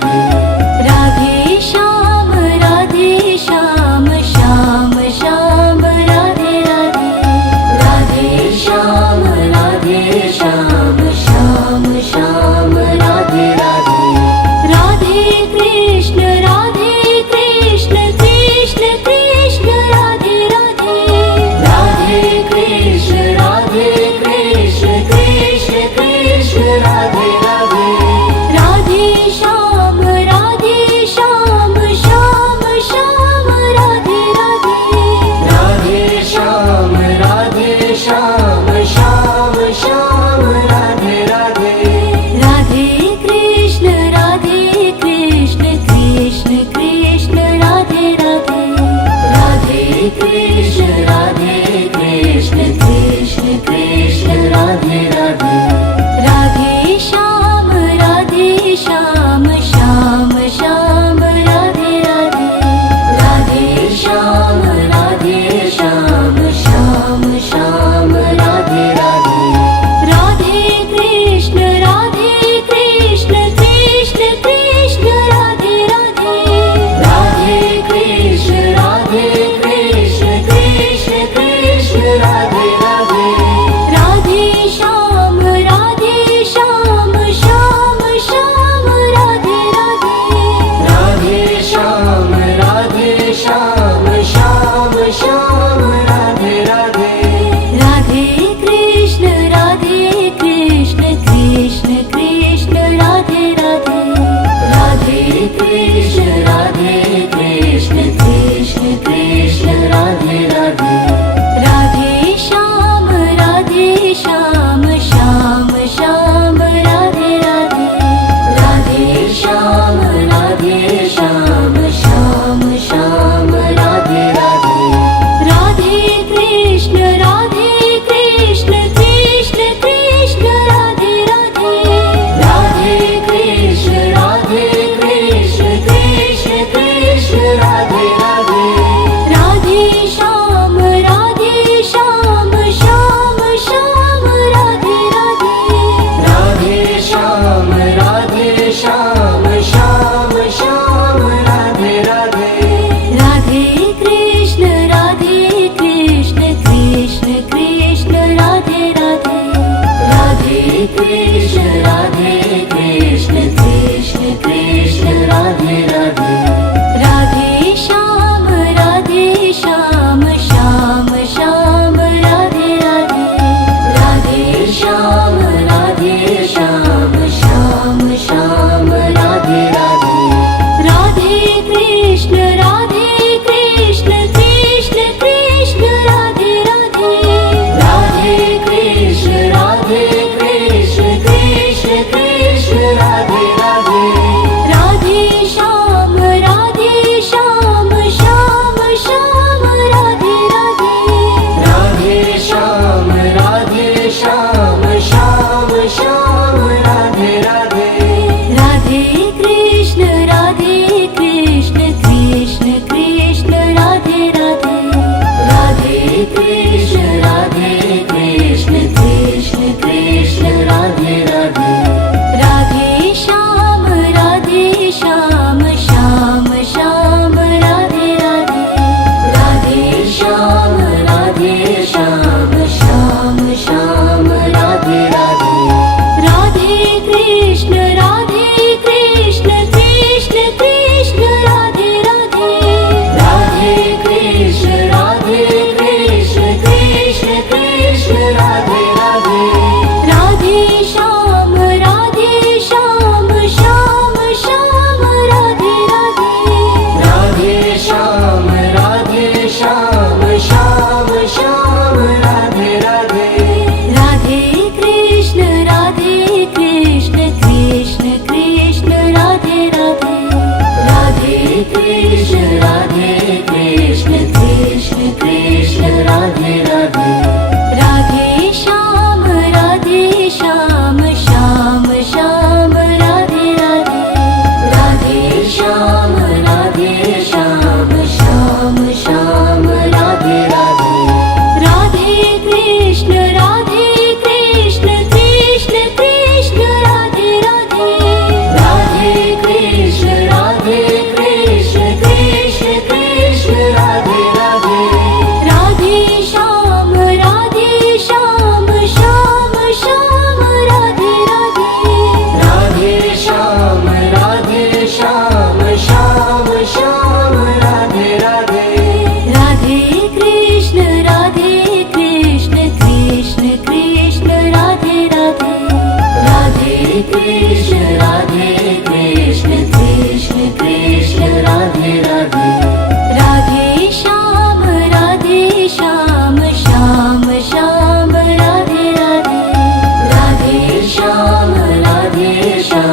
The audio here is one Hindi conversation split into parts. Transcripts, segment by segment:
राधे श्याम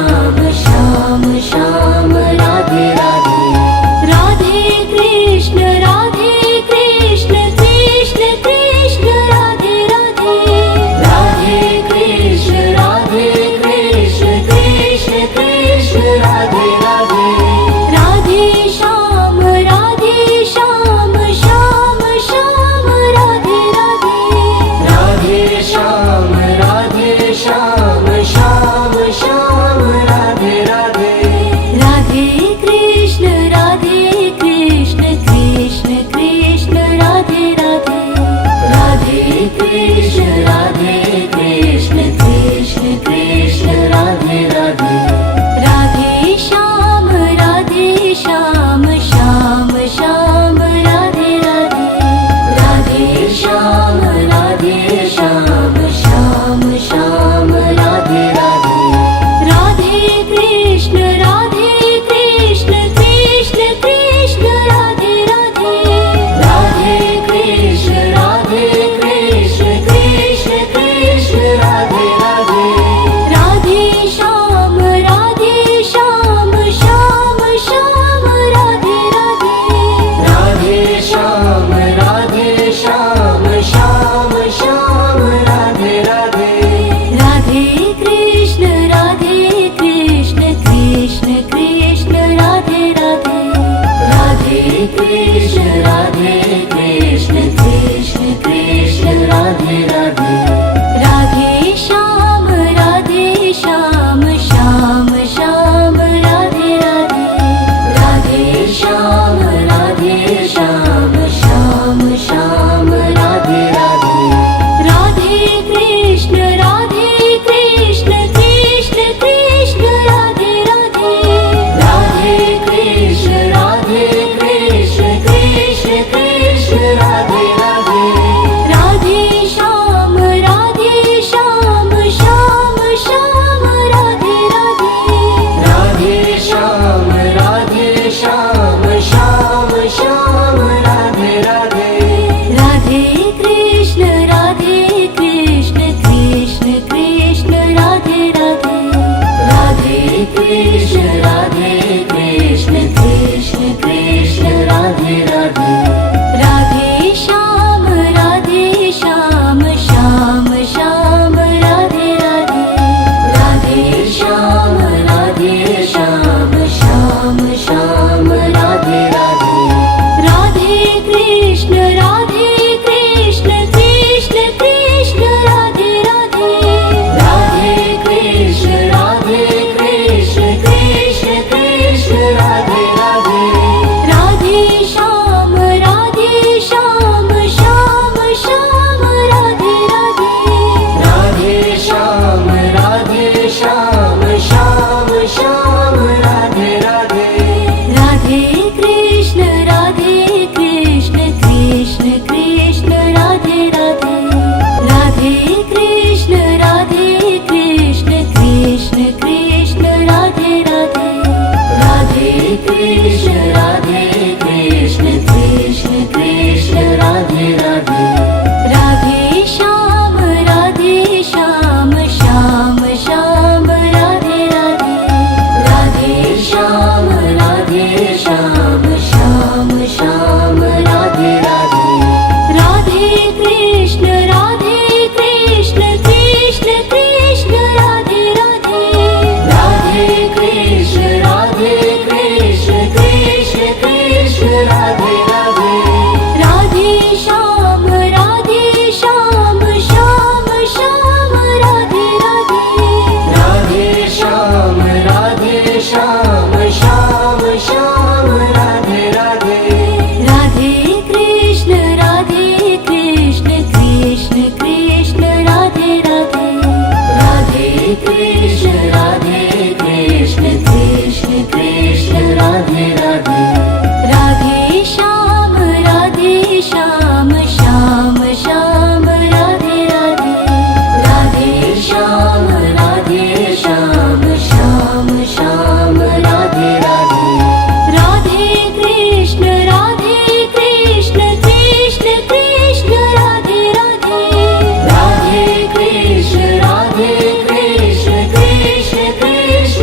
श्याम श्याम श्याम राधे राधे। राधे कृष्ण कृष्ण कृष्ण राधे राधे। राधे कृष्ण कृष्ण कृष्ण राधे राधे। राधे श्याम श्याम श्याम राधे राधे। राधे श्याम श्याम श्याम राधे राधे। राधे कृष्ण कृष्ण कृष्ण राधे राधे। राधे कृष्ण कृष्ण कृष्ण राधे राधे। राधे श्याम श्याम श्याम राधे राधे। राधे श्याम श्याम श्याम राधे राधे। राधे कृष्ण कृष्ण कृष्ण राधे राधे। राधे कृष्ण कृष्ण कृष्ण राधे राधे। राधे श्याम श्याम श्याम राधे राधे। राधे श्याम श्याम श्याम राधे राधे। राधे कृष्ण कृष्ण कृष्ण राधे राधे। राधे कृष्ण कृष्ण कृष्ण राधे राधे। राधे श्याम श्याम श्याम राधे राधे। राधे श्याम श्याम श्याम राधे राधे। राधे कृष्ण कृष्ण कृष्ण राधे राधे। राधे कृष्ण कृष्ण कृष्ण राधे राधे। राधे श्याम श्याम श्याम राधे राधे। राधे श्याम श्याम श्याम राधे राधे। राधे कृष्ण कृष्ण कृष्ण राधे राधे। राधे कृष्ण कृष्ण कृष्ण राधे राधे। राधे श्याम श्याम श्याम राधे राधे। राधे श्याम श्याम श्याम राधे राधे। राधे कृष्ण कृष्ण कृष्ण राधे राधे। राधे कृष्ण कृष्ण कृष्ण राधे राधे। राधे श्याम श्याम श्याम राधे राधे। राधे श्याम श्याम श्याम राधे राधे। राधे कृष्ण कृष्ण कृष्ण राधे राधे। राधे कृष्ण कृष्ण कृष्ण राधे राधे। राधे कृष्ण कृष्ण कृष्ण राधे राधे। राधे श्याम श्याम श्याम राधे राधे। राधे श्याम श्याम श्याम राधे राधे। राधे कृष्ण कृष्ण कृष्ण राधे राधे। राधे कृष्ण कृष्ण कृष्ण राधे राधे। राधे श्याम श्याम श्याम राधे राधे। राधे श्याम श्याम श्याम राधे राधे। राधे कृष्ण कृष्ण कृष्ण राधे राधे। राधे कृष्ण कृष्ण कृष्ण राधे राधे। राधे श्याम श्याम श्याम राधे राधे। राधे श्याम श्याम श्याम राधे राधे। राधे कृष्ण कृष्ण कृष्ण राधे राधे। राधे कृष्ण कृष्ण कृष्ण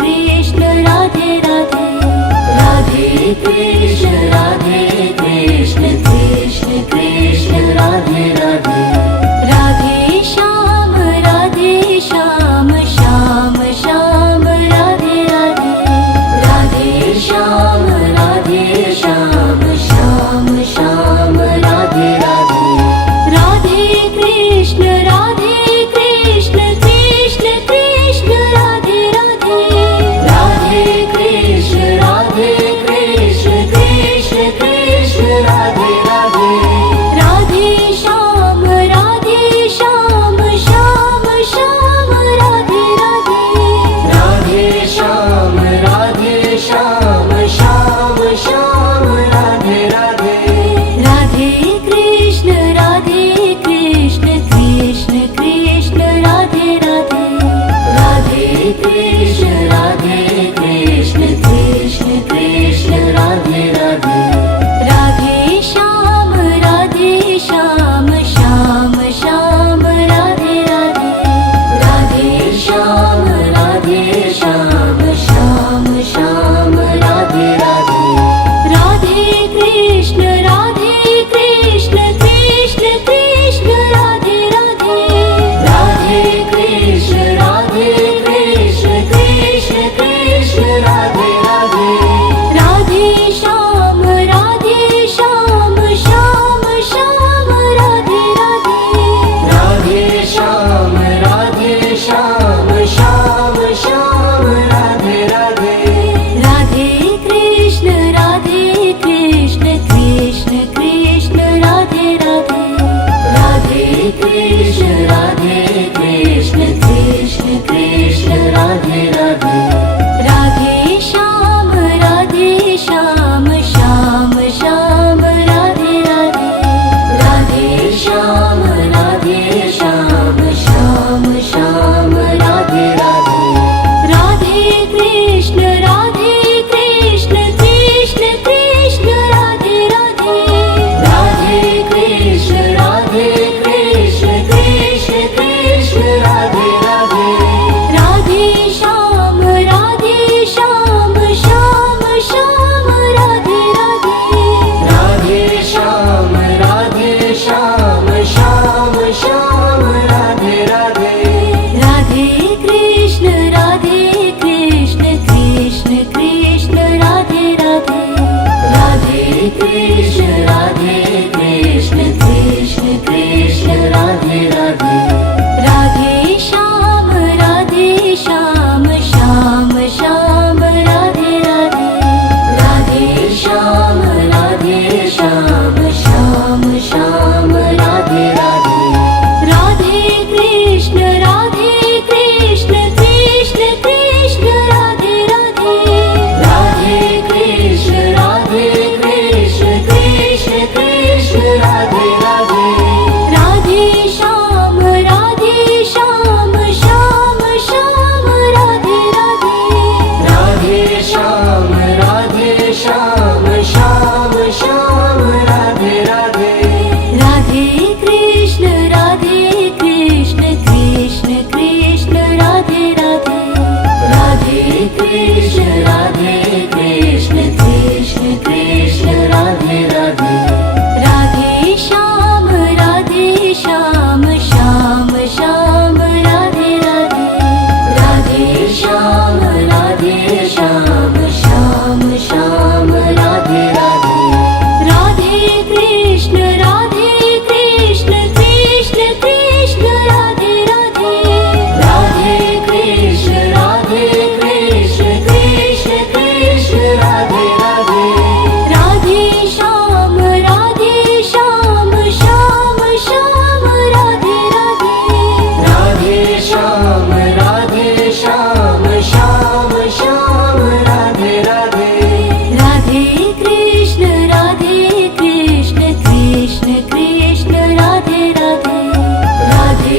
कृष्ण राधे राधे राधे कृष्ण कृष्ण कृष्ण राधे राधे राधे श्याम श्याम श्याम राधे राधे राधे श्याम श्याम श्याम राधे राधे राधे कृष्ण कृष्ण कृष्ण राधे राधे राधे कृष्ण कृष्ण कृष्ण राधे राधे राधे श्याम श्याम श्याम राधे राधे राधे श्याम श्याम श्याम राधे राधे राधे कृष्ण कृष्ण कृष्ण राधे राधे राधे कृष्ण कृष्ण कृष्ण राधे राधे राधे श्याम श्याम श्याम राधे राधे राधे श्याम श्याम श्याम राधे राधे राधे कृष्ण कृष्ण कृष्ण राधे राधे राधे कृष्ण कृष्ण कृष्ण राधे राधे राधे श्याम श्याम श्याम राधे राधे राधे श्याम श्याम श्याम राधे राधे राधे कृष्ण कृष्ण कृष्ण राधे राधे राधे कृष्ण कृष्ण कृष्ण राधे राधे राधे श्याम श्याम श्याम राधे राधे राधे श्याम श्याम श्याम राधे राधे राधे कृष्ण कृष्ण कृष्ण राधे राधे राधे कृष्ण कृष्ण कृष्ण राधे राधे राधे श्याम श्याम श्याम राधे राधे राधे श्याम श्याम श्याम राधे राधे राधे कृष्ण कृष्ण कृष्ण राधे राधे राधे कृष्ण कृष्ण कृष्ण राधे राधे राधे श्याम श्याम श्याम राधे राधे राधे श्याम श्याम श्याम राधे राधे राधे कृष्ण कृष्ण कृष्ण राधे राधे राधे कृष्ण कृष्ण कृष्ण राधे राधे राधे श्याम श्याम श्याम राधे राधे राधे श्याम श्याम श्याम राधे राधे राधे कृष्ण कृष्ण कृष्ण राधे राधे राधे कृष्ण कृष्ण कृष्ण राधे राधे राधे श्याम श्याम श्याम राधे राधे राधे श्याम श्याम श्याम राधे राधे राधे कृष्ण कृष्ण कृष्ण राधे राधे राधे कृष्ण कृष्ण कृष्ण राधे राधे राधे श्याम श्याम श्याम राधे राधे राधे श्याम श्याम श्याम राधे राधे राधे कृष्ण कृष्ण कृष्ण राधे राधे राधे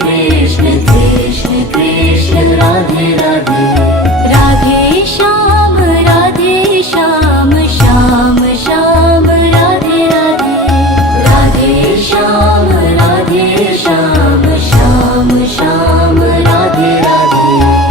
कृष्ण कृष्ण कृष्ण राधे राधे राधे श्याम श्याम श्याम राधे राधे राधे श्याम श्याम श्याम राधे राधे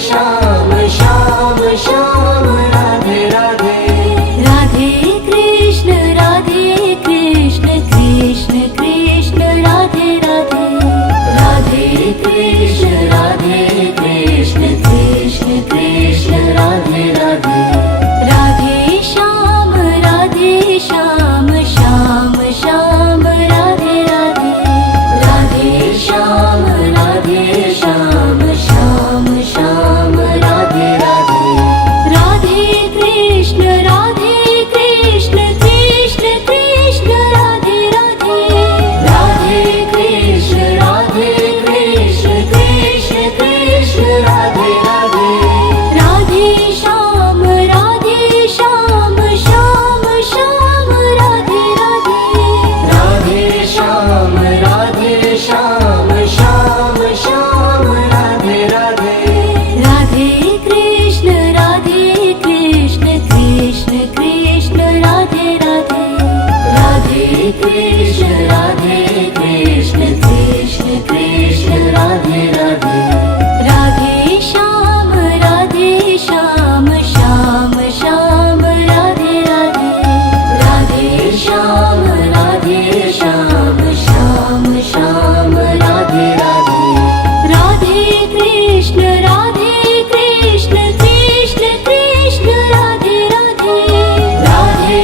श्याम श्याम श्याम राधे राधे राधे कृष्ण कृष्ण कृष्ण राधे राधे राधे कृष्ण कृष्ण कृष्ण राधे राधे राधे श्याम श्याम श्याम राधे राधे राधे श्याम श्याम श्याम राधे राधे राधे कृष्ण कृष्ण कृष्ण राधे राधे राधे कृष्ण कृष्ण कृष्ण राधे राधे राधे श्याम श्याम श्याम राधे राधे राधे श्याम श्याम श्याम राधे राधे राधे कृष्ण कृष्ण कृष्ण राधे राधे राधे कृष्ण कृष्ण कृष्ण राधे राधे राधे श्याम श्याम श्याम राधे राधे राधे श्याम श्याम श्याम राधे राधे राधे कृष्ण कृष्ण कृष्ण राधे राधे राधे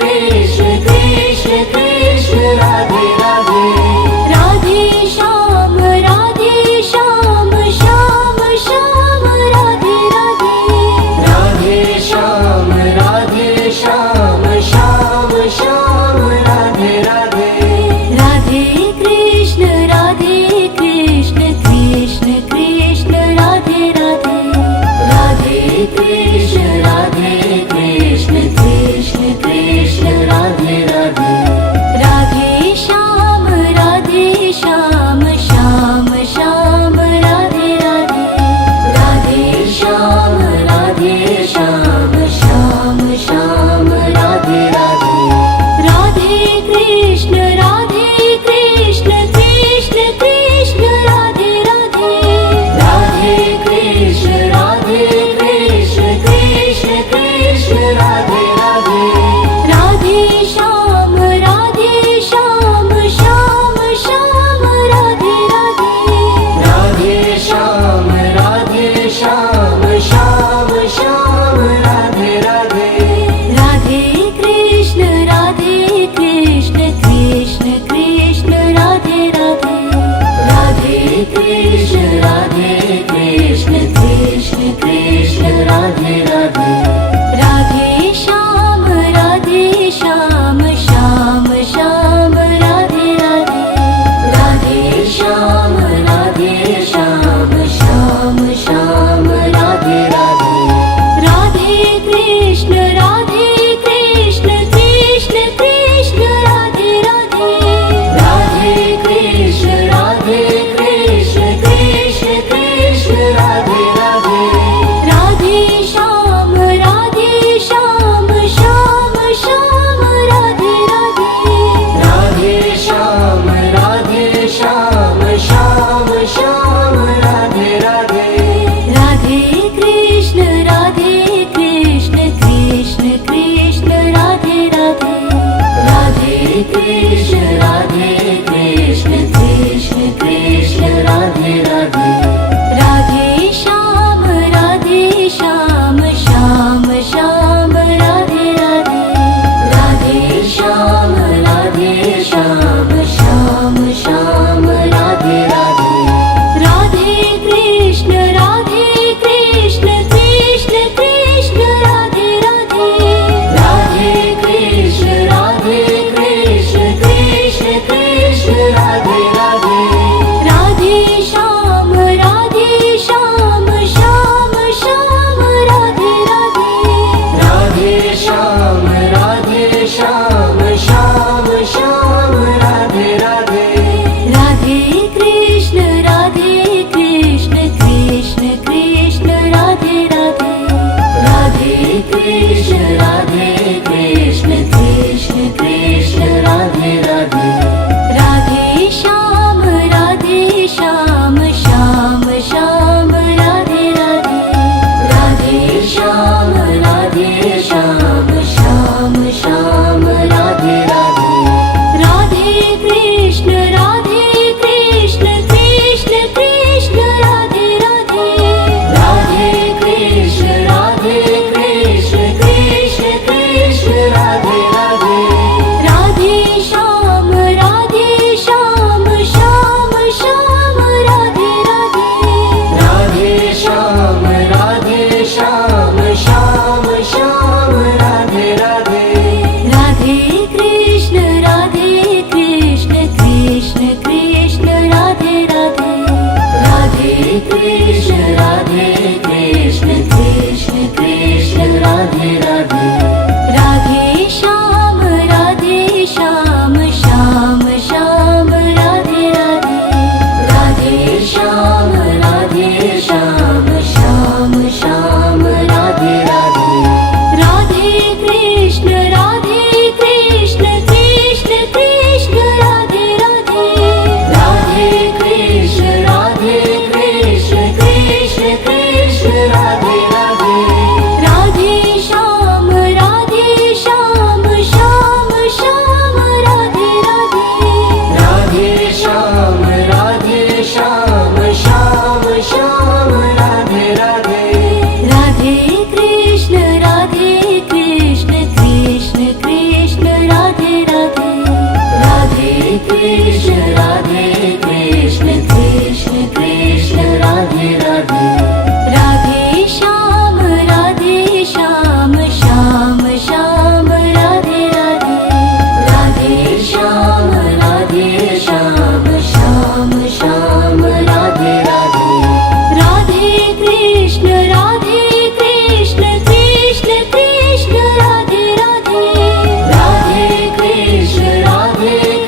कृष्ण कृष्ण कृष्ण राधे राधे राधे श्याम श्याम श्याम राधे राधे राधे श्याम श्याम श्याम राधे राधे राधे कृष्ण कृष्ण कृष्ण राधे राधे राधे कृष्ण कृष्ण कृष्ण राधे राधे राधे श्याम श्याम श्याम राधे राधे राधे श्याम श्याम श्याम राधे राधे राधे कृष्ण कृष्ण कृष्ण राधे राधे राधे कृष्ण कृष्ण कृष्ण राधे राधे राधे श्याम श्याम श्याम राधे राधे राधे श्याम श्याम श्याम राधे राधे राधे कृष्ण कृष्ण कृष्ण राधे राधे राधे कृष्ण कृष्ण कृष्ण राधे राधे राधे श्याम श्याम श्याम राधे राधे राधे श्याम श्याम श्याम राधे राधे राधे कृष्ण कृष्ण कृष्ण राधे राधे राधे कृष्ण कृष्ण कृष्ण कृष्ण राधे राधे राधे श्याम श्याम श्याम राधे राधे राधे कृष्ण कृष्ण कृष्ण कृष्ण राधे राधे राधे कृष्ण कृष्ण कृष्ण कृष्ण राधे राधे राधे श्याम कृष्ण कृष्ण कृष्ण कृष्ण राधे राधे राधे श्याम कृष्ण कृष्ण कृष्ण कृष्ण राधे राधे राधे श्याम कृष्ण कृष्ण कृष्ण राधे राधे राधे श्याम श्याम श्याम राधे राधे राधे श्याम श्याम श्याम राधे राधे राधे कृष्ण कृष्ण कृष्ण राधे राधे राधे कृष्ण कृष्ण कृष्ण राधे राधे राधे श्याम श्याम श्याम राधे राधे राधे श्याम श्याम श्याम राधे राधे राधे कृष्ण कृष्ण कृष्ण राधे राधे राधे कृष्ण कृष्ण कृष्ण राधे राधे राधे श्याम श्याम श्याम राधे राधे राधे श्याम श्याम श्याम राधे राधे राधे कृष्ण कृष्ण कृष्ण राधे राधे राधे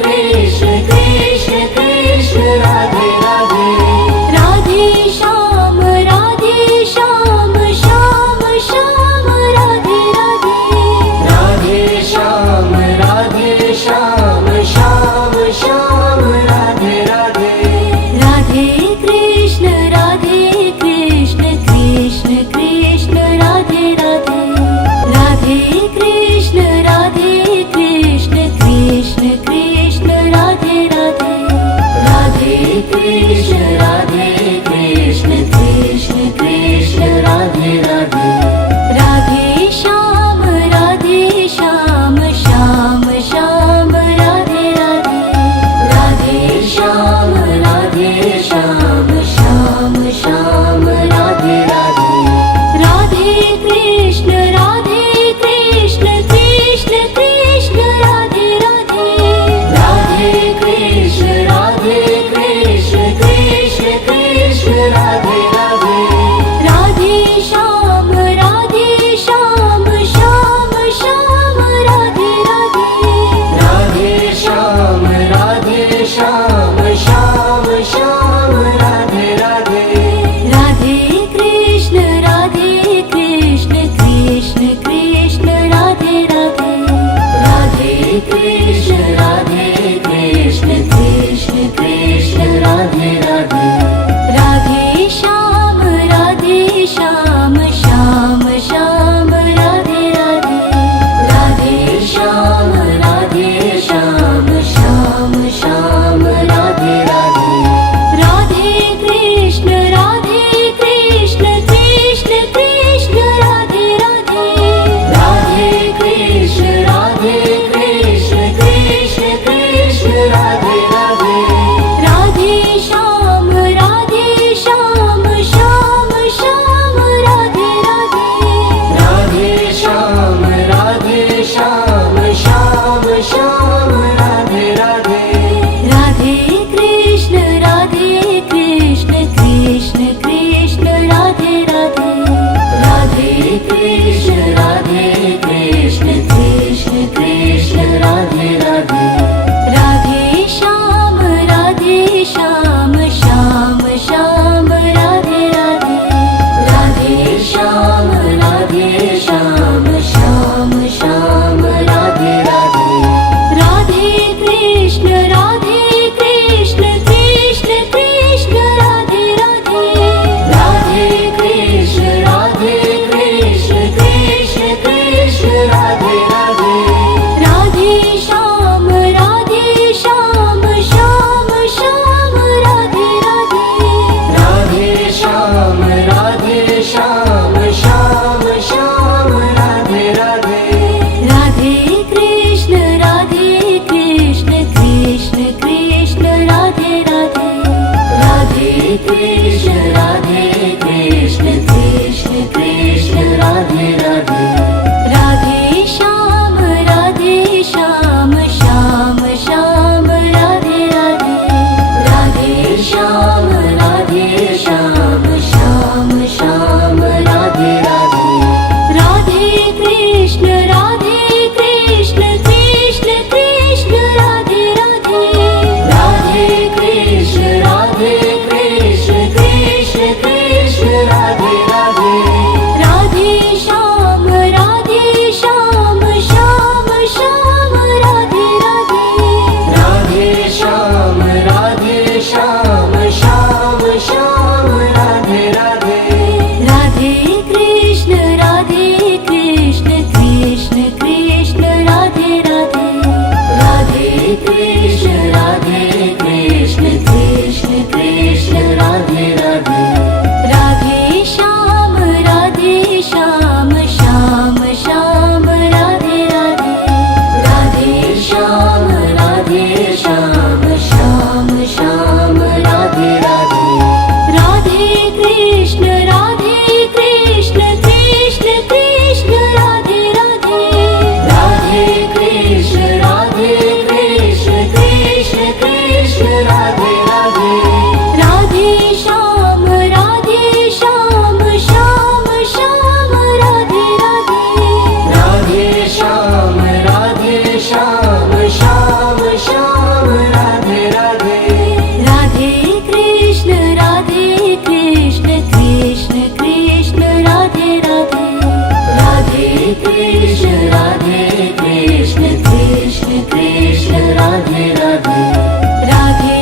कृष्ण कृष्ण कृष्ण राधे राधे राधे श्याम कृष्ण कृष्ण राधे राधे राधे श्याम श्याम श्याम राधे राधे राधे श्याम श्याम श्याम राधे राधे राधे कृष्ण कृष्ण कृष्ण राधे राधे राधे कृष्ण कृष्ण कृष्ण राधे राधे राधे श्याम श्याम श्याम राधे राधे राधे श्याम श्याम श्याम राधे राधे राधे कृष्ण कृष्ण कृष्ण राधे राधे राधे कृष्ण कृष्ण कृष्ण राधे राधे राधे श्याम श्याम राधे राधे राधे श्याम श्याम श्याम राधे राधे राधे कृष्ण कृष्ण कृष्ण राधे राधे राधे कृष्ण कृष्ण कृष्ण राधे राधे राधे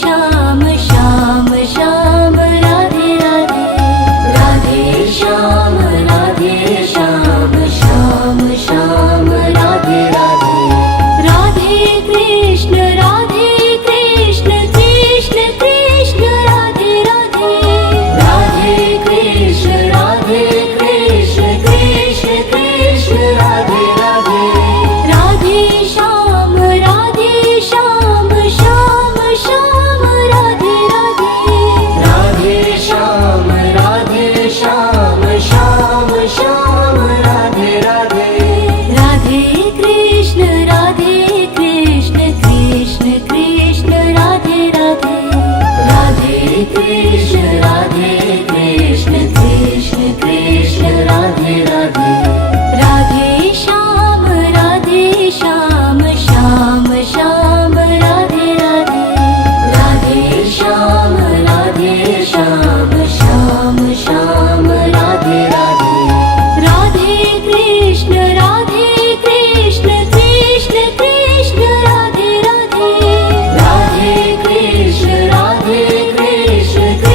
श्याम श्याम श्याम राधे राधे राधे श्याम श्याम श्याम राधे राधे राधे कृष्ण कृष्ण कृष्ण राधे राधे राधे कृष्ण कृष्ण कृष्ण राधे राधे राधे श्याम श्याम राधे राधे राधे श्याम श्याम श्याम राधे राधे राधे कृष्ण कृष्ण कृष्ण राधे राधे राधे कृष्ण कृष्ण कृष्ण राधे राधे राधे श्याम श्याम श्याम राधे राधे राधे श्याम श्याम श्याम राधे राधे राधे कृष्ण कृष्ण कृष्ण राधे राधे राधे कृष्ण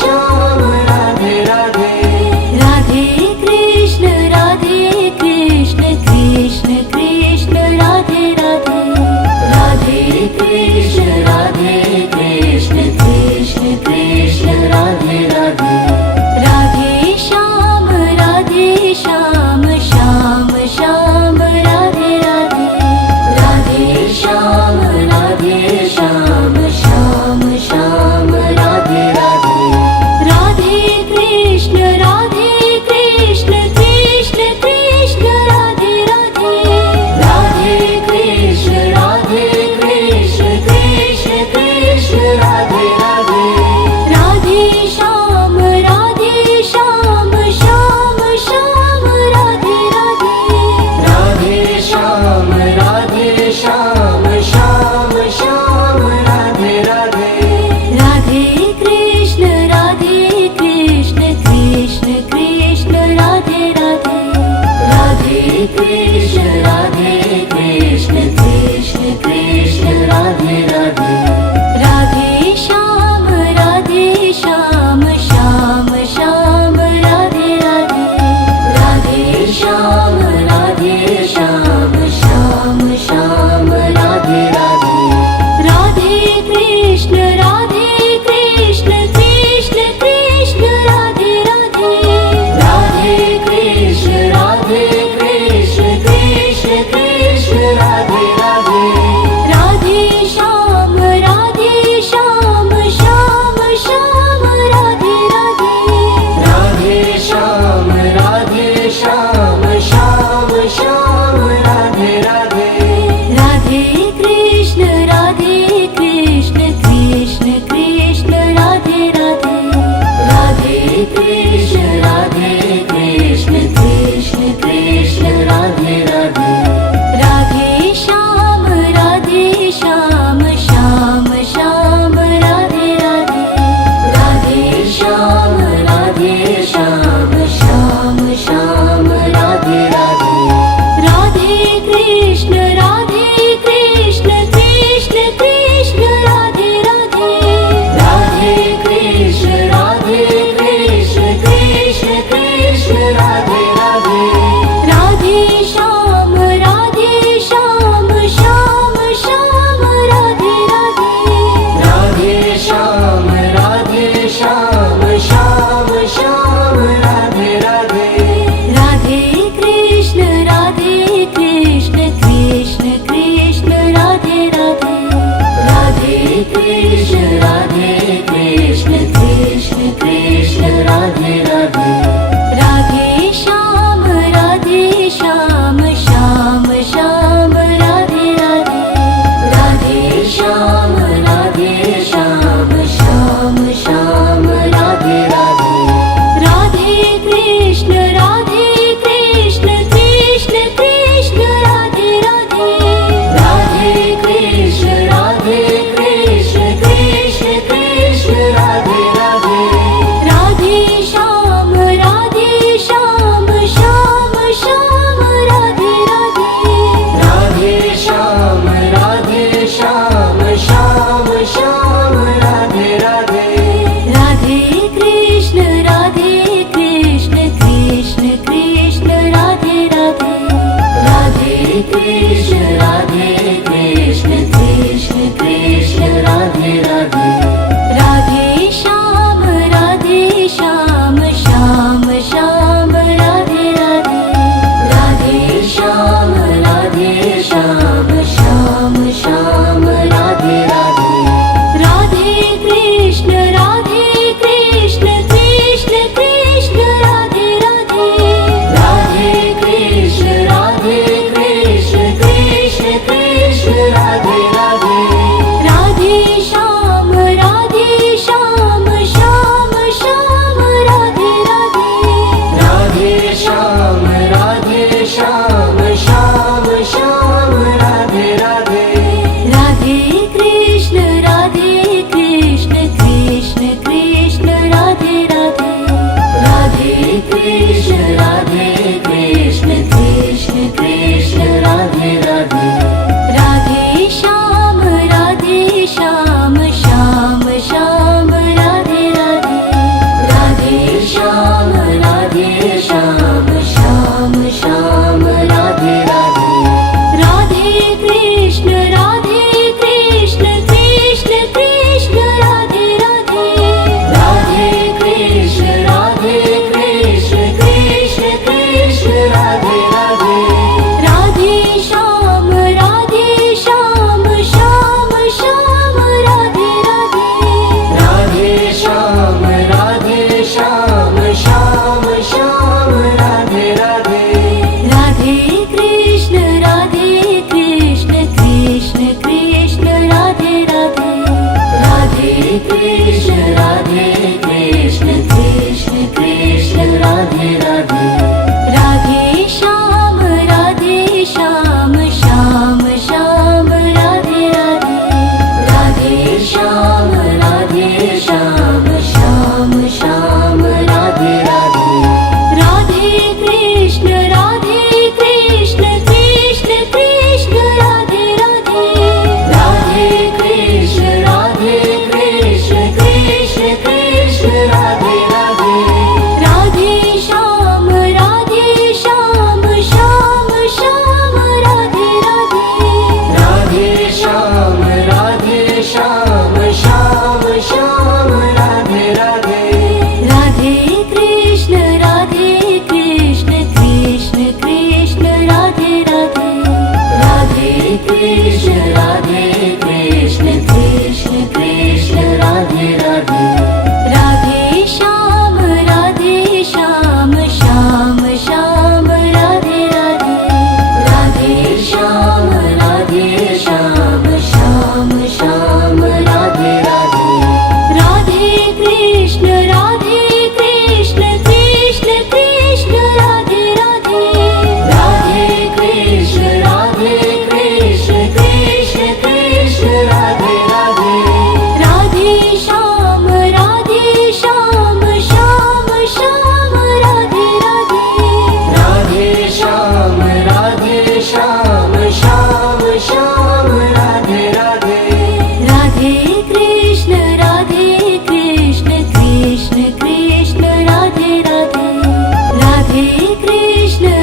श्याम राधे राधे राधे कृष्ण कृष्ण कृष्ण राधे राधे राधे कृष्ण कृष्ण कृष्ण राधे राधे राधे श्याम श्याम श्याम राधे राधे राधे श्याम श्याम श्याम राधे राधे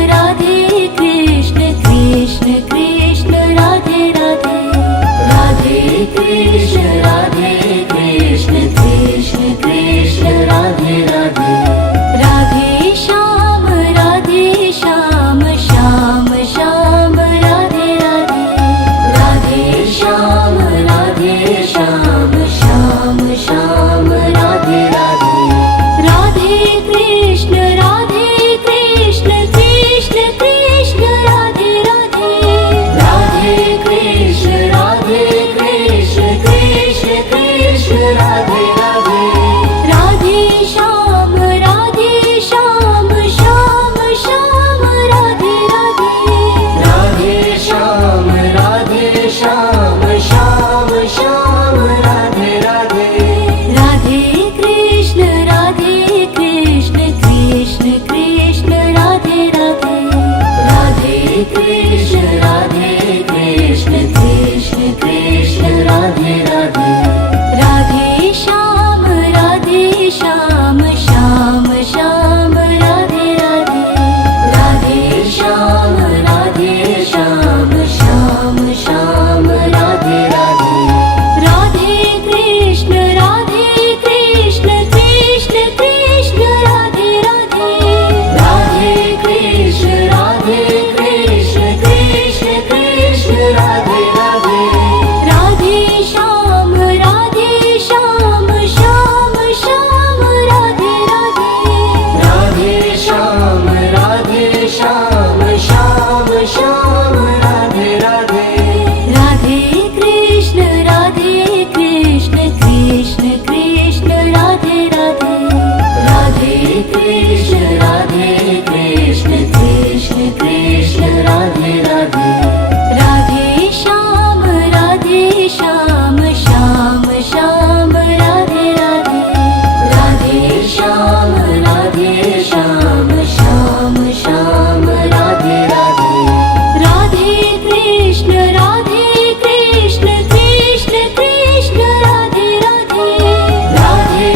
राधे कृष्ण कृष्ण कृष्ण राधे राधे राधे कृष्ण कृष्ण कृष्ण राधे राधे राधे श्याम श्याम श्याम राधे राधे राधे श्याम श्याम श्याम राधे राधे राधे कृष्ण कृष्ण कृष्ण राधे राधे राधे कृष्ण कृष्ण कृष्ण राधे राधे राधे श्याम श्याम श्याम राधे राधे राधे श्याम श्याम श्याम राधे राधे राधे कृष्ण कृष्ण कृष्ण राधे राधे राधे कृष्ण कृष्ण कृष्ण राधे राधे राधे श्याम श्याम श्याम राधे राधे राधे श्याम श्याम श्याम राधे राधे राधे कृष्ण कृष्ण कृष्ण राधे राधे राधे कृष्ण कृष्ण कृष्ण राधे राधे राधे श्याम श्याम श्याम राधे राधे राधे श्याम श्याम श्याम राधे राधे राधे कृष्ण कृष्ण कृष्ण राधे राधे राधे कृष्ण कृष्ण कृष्ण राधे राधे राधे श्याम श्याम श्याम राधे राधे राधे श्याम श्याम श्याम राधे राधे राधे कृष्ण कृष्ण कृष्ण राधे राधे राधे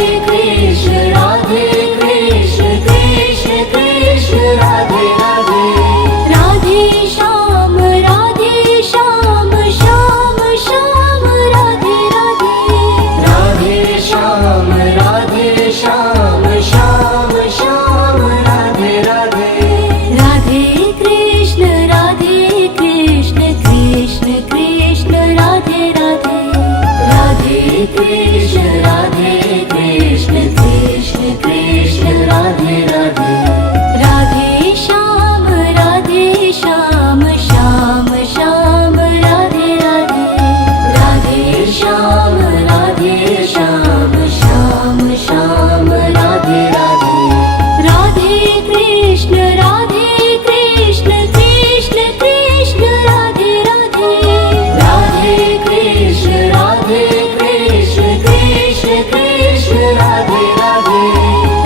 कृष्ण कृष्ण कृष्ण राधे राधे राधे श्याम श्याम श्याम राधे राधे राधे श्याम श्याम श्याम राधे राधे राधे कृष्ण कृष्ण कृष्ण राधे राधे राधे कृष्ण कृष्ण कृष्ण राधे राधे राधे श्याम श्याम श्याम राधे राधे राधे श्याम श्याम श्याम राधे राधे राधे कृष्ण कृष्ण कृष्ण राधे राधे राधे कृष्ण कृष्ण कृष्ण राधे राधे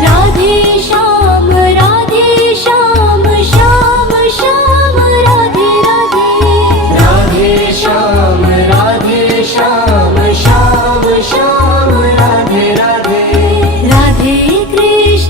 राधे श्याम श्याम श्याम राधे राधे राधे श्याम श्याम श्याम राधे राधे राधे कृष्ण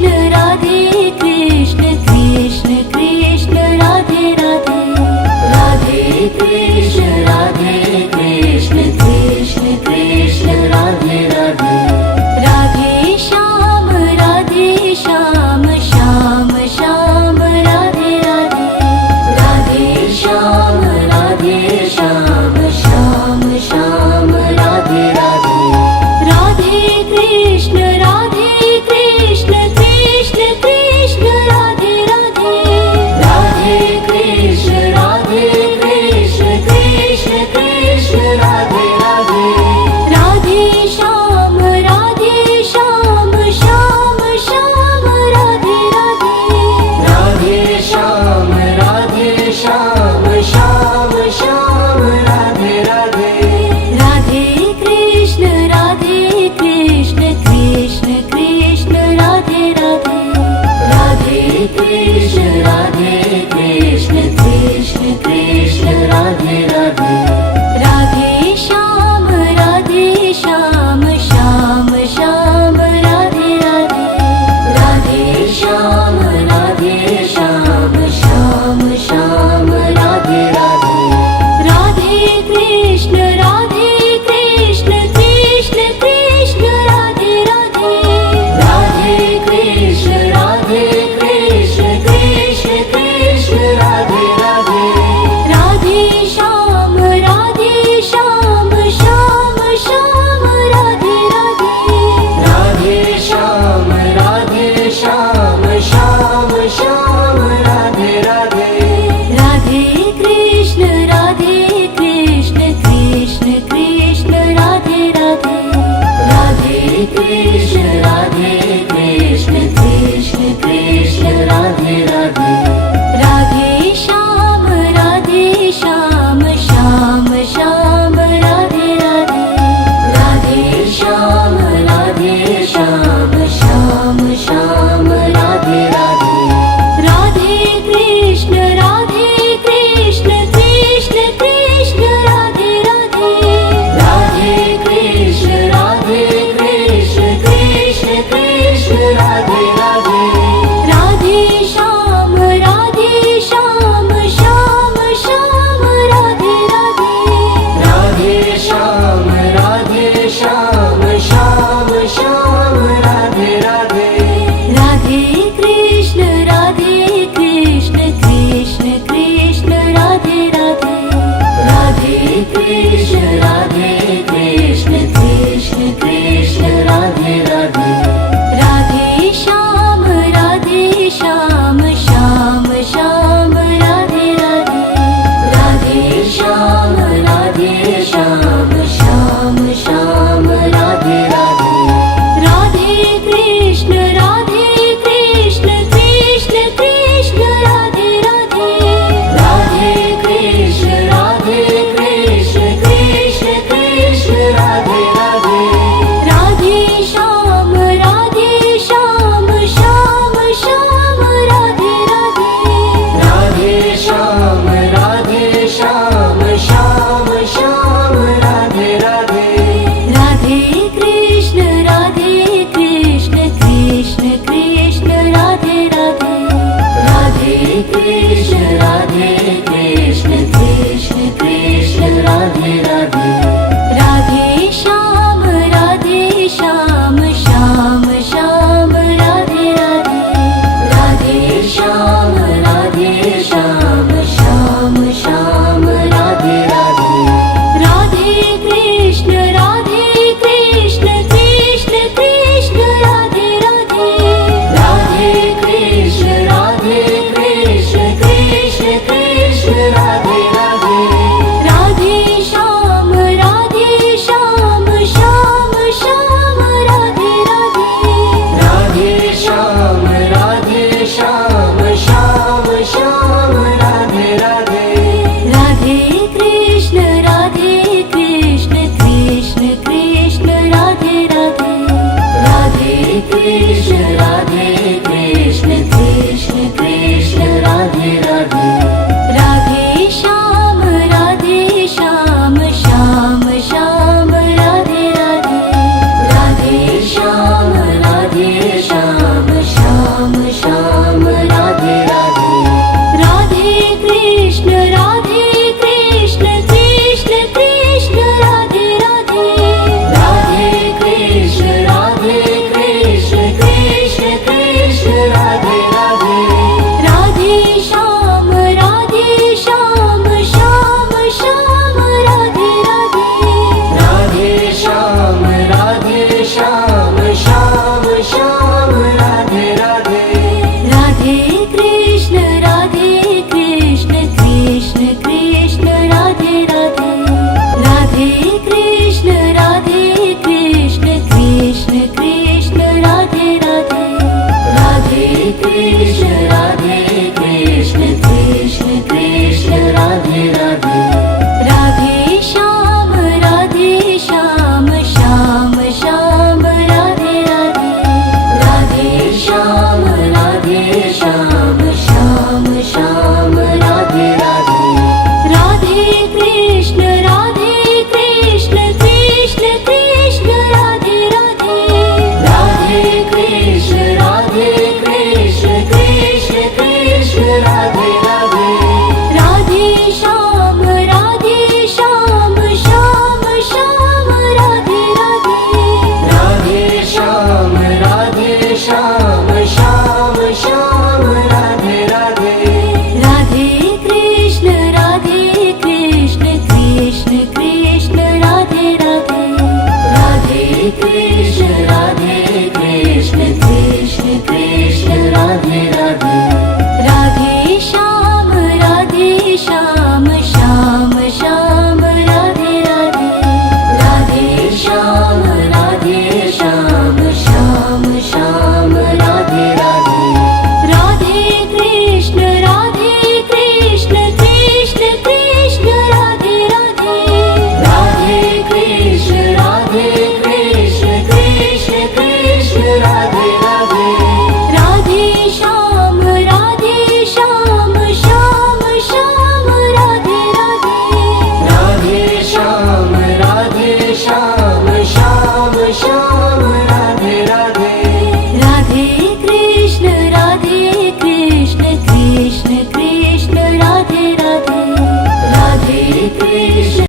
श्याम श्याम